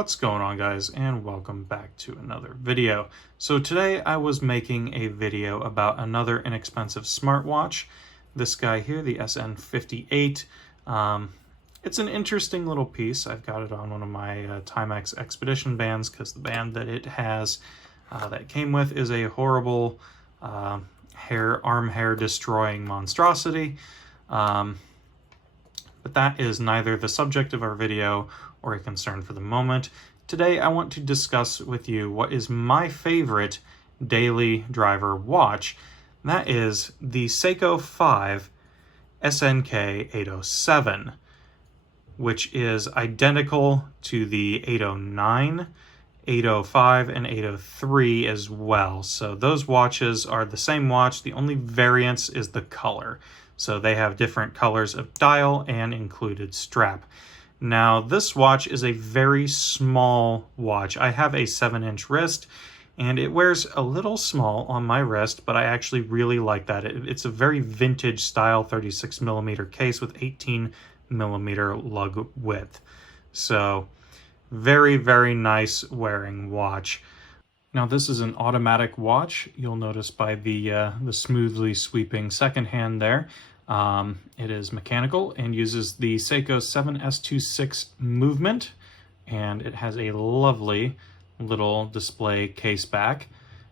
What's going on, guys, and welcome back to another video. So today I was making a video about another inexpensive smartwatch. This guy here, the SN58. It's an interesting little piece. I've got it on one of my Timex Expedition bands because the band that it has, that it came with, is a horrible arm hair destroying monstrosity. But that is neither the subject of our video or a concern for the moment. Today I want to discuss with you what is my favorite daily driver watch. That is the Seiko SNK807, which is identical to the 809, 805, and 803 as well. So those watches are the same watch. The only variance is the color. So they have different colors of dial and included strap. Now, this watch is a very small watch. I have a 7-inch wrist, and it wears a little small on my wrist, but I actually really like that. It's a very vintage style 36mm case with 18mm lug width. So, very, very nice wearing watch. Now, this is an automatic watch. You'll notice by the smoothly sweeping second hand there. It is mechanical and uses the Seiko 7S26 movement, and it has a lovely little display case back.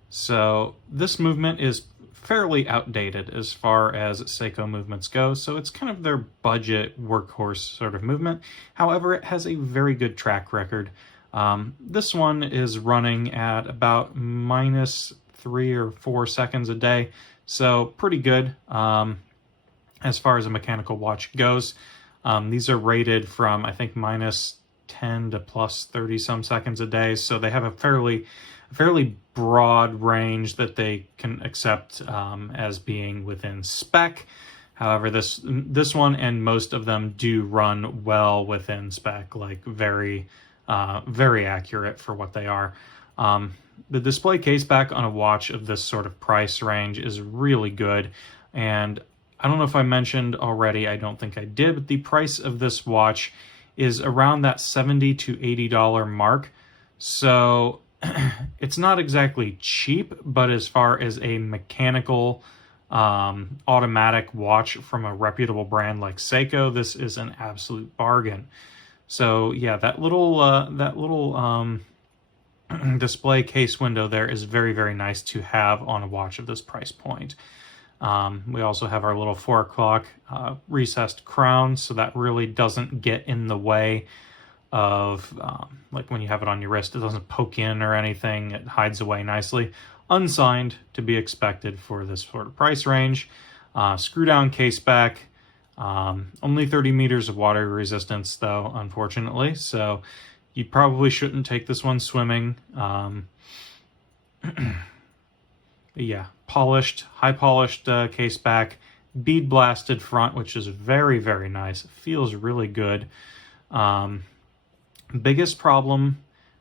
So this movement is fairly outdated as far as Seiko movements go, so it's kind of their budget workhorse sort of movement. However, it has a very good track record. This one is running at about -3 or 4 seconds a day, so pretty good. As far as a mechanical watch goes. These are rated from, I think, -10 to +30 some seconds a day, so they have a fairly broad range that they can accept as being within spec. However, this one and most of them do run well within spec, like very accurate for what they are. The display case back on a watch of this sort of price range is really good, and I don't know if I mentioned already, I don't think I did, but the price of this watch is around that $70 to $80 mark. So it's not exactly cheap, but as far as a mechanical automatic watch from a reputable brand like Seiko, this is an absolute bargain. So yeah, that little display case window there is very, very nice to have on a watch of this price point. We also have our little 4 o'clock recessed crown, so that really doesn't get in the way of, like when you have it on your wrist, it doesn't poke in or anything, it hides away nicely. Unsigned, to be expected for this sort of price range. Screw down case back, only 30 meters of water resistance though, unfortunately, so you probably shouldn't take this one swimming. Yeah, high polished case back, bead blasted front, which is very, very nice. It feels really good. Biggest problem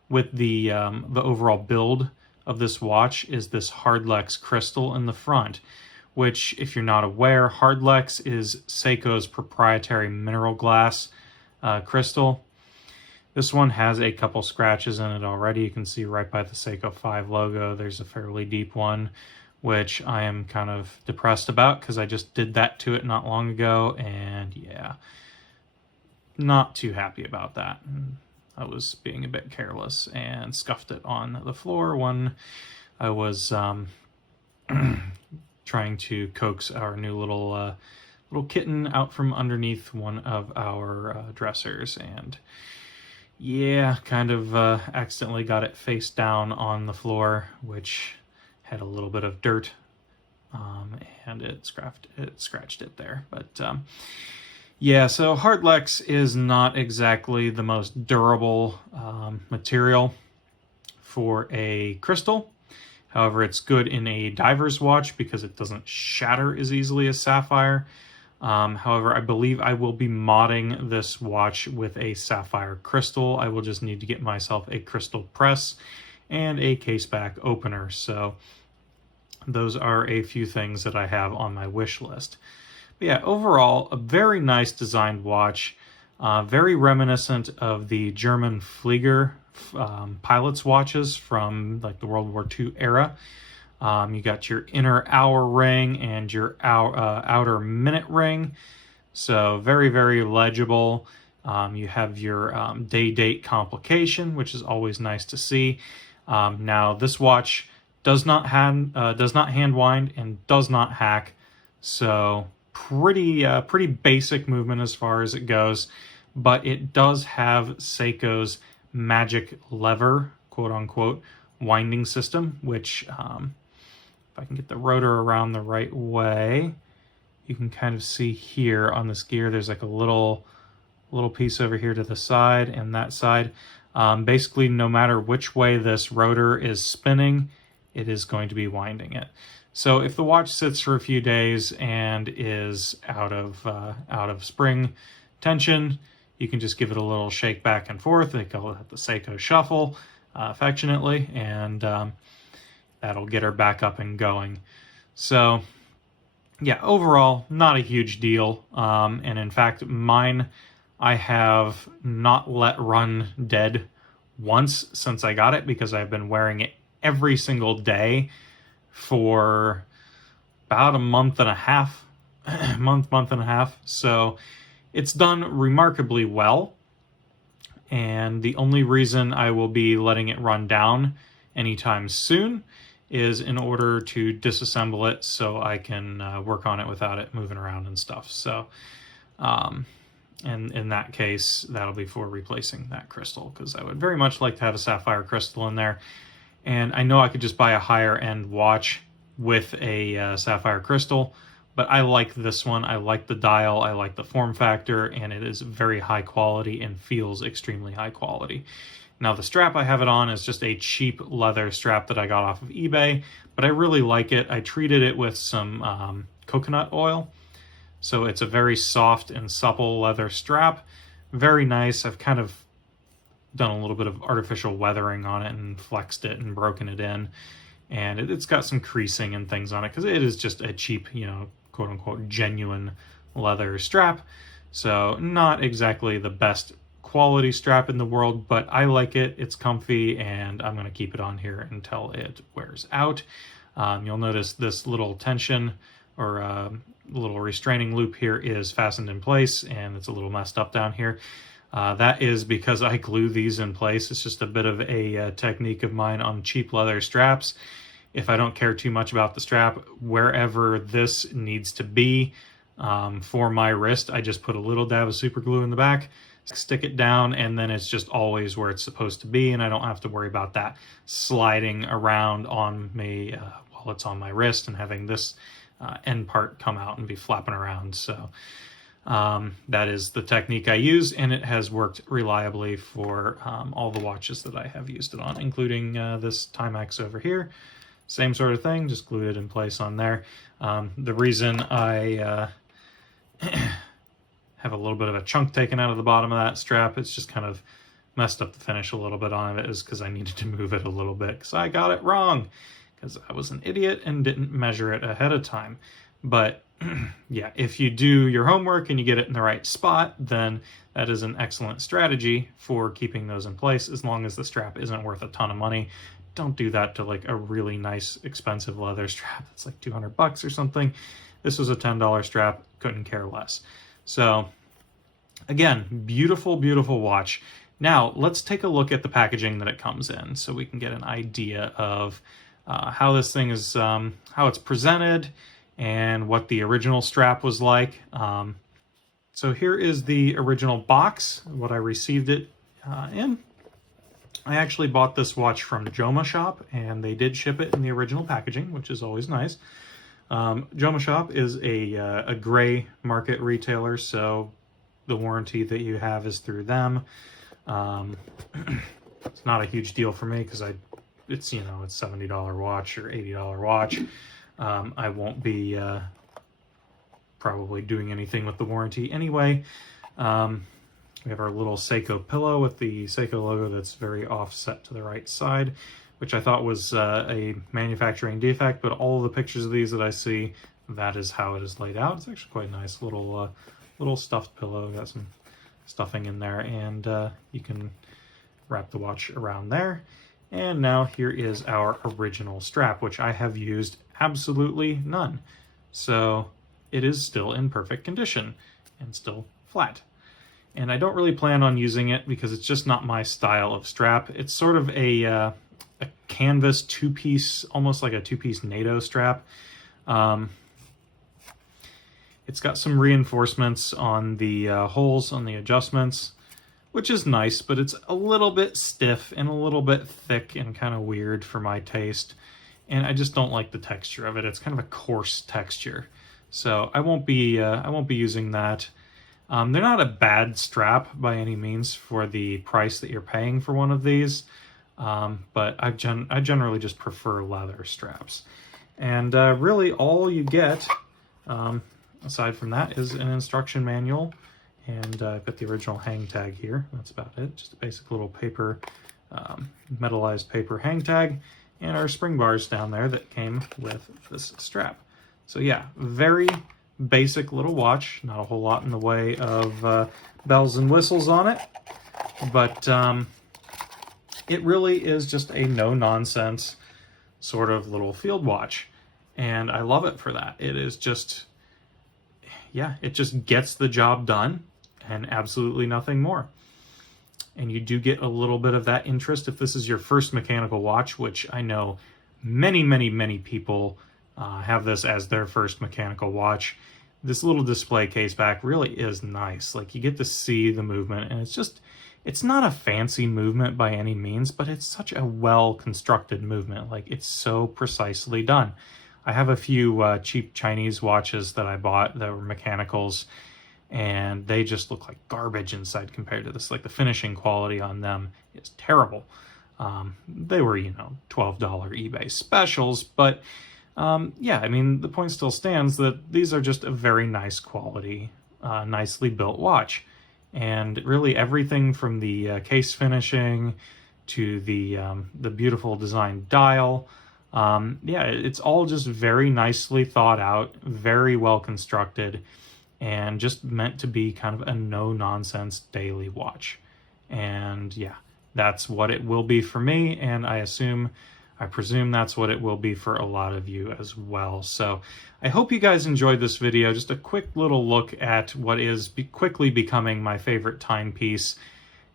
with the overall build of this watch is this Hardlex crystal in the front, which, if you're not aware, Hardlex is Seiko's proprietary mineral glass crystal. This one has a couple scratches in it already. You can see right by the Seiko 5 logo, there's a fairly deep one, which I am kind of depressed about because I just did that to it not long ago, and yeah, not too happy about that. I was being a bit careless and scuffed it on the floor when I was trying to coax our new little kitten out from underneath one of our dressers, and yeah, kind of accidentally got it face down on the floor, which had a little bit of dirt, and it scratched it there. But yeah, so Hardlex is not exactly the most durable material for a crystal. However, it's good in a diver's watch because it doesn't shatter as easily as sapphire. However, I believe I will be modding this watch with a sapphire crystal. I will just need to get myself a crystal press and a case back opener. So those are a few things that I have on my wish list. But yeah, overall, a very nice designed watch. Very reminiscent of the German Flieger pilot's watches from like the World War II era. You got your inner hour ring and your outer minute ring. So very, very legible. You have your day date complication, which is always nice to see. Now this watch does not hand wind and does not hack, so pretty basic movement as far as it goes. But it does have Seiko's magic lever, quote unquote, winding system, which if I can get the rotor around the right way, you can kind of see here on this gear, there's like a little piece over here to the side and that side. Basically, no matter which way this rotor is spinning, it is going to be winding it. So if the watch sits for a few days and is out of spring tension, you can just give it a little shake back and forth. They call it the Seiko shuffle, affectionately, and that'll get her back up and going. So yeah, overall, not a huge deal. And in fact, mine, I have not let run dead once since I got it, because I've been wearing it every single day for about a month and a half. month and a half. So it's done remarkably well. And the only reason I will be letting it run down anytime soon is in order to disassemble it so I can work on it without it moving around and stuff. So, and in that case, that'll be for replacing that crystal, because I would very much like to have a sapphire crystal in there. And I know I could just buy a higher end watch with a sapphire crystal, but I like this one. I like the dial, I like the form factor, and it is very high quality and feels extremely high quality. Now the strap I have it on is just a cheap leather strap that I got off of eBay, but I really like it. I treated it with some coconut oil, so it's a very soft and supple leather strap. Very nice. I've kind of done a little bit of artificial weathering on it and flexed it and broken it in, and it's got some creasing and things on it because it is just a cheap, quote unquote genuine leather strap. So not exactly the best quality strap in the world, but I like it. It's comfy, and I'm going to keep it on here until it wears out. You'll notice this little tension or little restraining loop here is fastened in place, and it's a little messed up down here. That is because I glue these in place. It's just a bit of a technique of mine on cheap leather straps. If I don't care too much about the strap, wherever this needs to be for my wrist, I just put a little dab of super glue in the back, stick it down, and then it's just always where it's supposed to be, and I don't have to worry about that sliding around on me while it's on my wrist and having this end part come out and be flapping around. So that is the technique I use, and it has worked reliably for all the watches that I have used it on, including this Timex over here. Same sort of thing, just glued it in place on there. The reason I have a little bit of a chunk taken out of the bottom of that strap, it's just kind of messed up the finish a little bit on it, is because I needed to move it a little bit because I got it wrong, because I was an idiot and didn't measure it ahead of time. But yeah, if you do your homework and you get it in the right spot, then that is an excellent strategy for keeping those in place, as long as the strap isn't worth a ton of money. Don't do that to like a really nice expensive leather strap that's like $200 or something. This was a $10 strap, couldn't care less. So again, beautiful, beautiful watch. Now let's take a look at the packaging that it comes in so we can get an idea of how this thing is, how it's presented and what the original strap was like. So here is the original box, what I received it in. I actually bought this watch from Joma Shop, and they did ship it in the original packaging, which is always nice. Joma Shop is a gray market retailer, so the warranty that you have is through them. It's not a huge deal for me because it's it's $70 watch or $80 watch. I won't be probably doing anything with the warranty anyway. We have our little Seiko pillow with the Seiko logo that's very offset to the right side, which I thought was a manufacturing defect, but all the pictures of these that I see, that is how it is laid out. It's actually quite nice. Little stuffed pillow, got some stuffing in there, and you can wrap the watch around there. And now here is our original strap, which I have used absolutely none. So it is still in perfect condition and still flat. And I don't really plan on using it because it's just not my style of strap. It's sort of a canvas two-piece, almost like a two-piece NATO strap. It's got some reinforcements on the holes on the adjustments, which is nice, but it's a little bit stiff and a little bit thick and kind of weird for my taste. And I just don't like the texture of it. It's kind of a coarse texture. So I won't be using that. They're not a bad strap by any means for the price that you're paying for one of these. But I generally just prefer leather straps. And really all you get, aside from that, is an instruction manual. And I've got the original hang tag here. That's about it. Just a basic little paper, metallized paper hang tag. And our spring bars down there that came with this strap. So yeah, very basic little watch. Not a whole lot in the way of bells and whistles on it. But it really is just a no-nonsense sort of little field watch. And I love it for that. It is just, yeah, it just gets the job done and absolutely nothing more. And you do get a little bit of that interest if this is your first mechanical watch, which I know many, many, many people have this as their first mechanical watch. This little display case back really is nice. Like, you get to see the movement, and it's not a fancy movement by any means, but it's such a well-constructed movement. Like, it's so precisely done. I have a few cheap Chinese watches that I bought that were mechanicals, and they just look like garbage inside compared to this. Like, the finishing quality on them is terrible. They were, you know, $12 eBay specials, but yeah, I mean, the point still stands that these are just a very nice quality, nicely built watch. And really everything from the case finishing to the beautiful design dial, yeah, it's all just very nicely thought out, very well constructed, and just meant to be kind of a no-nonsense daily watch. And yeah, that's what it will be for me, and I presume that's what it will be for a lot of you as well. So I hope you guys enjoyed this video. Just a quick little look at what is quickly becoming my favorite timepiece.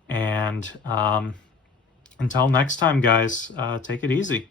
And until next time, guys, take it easy.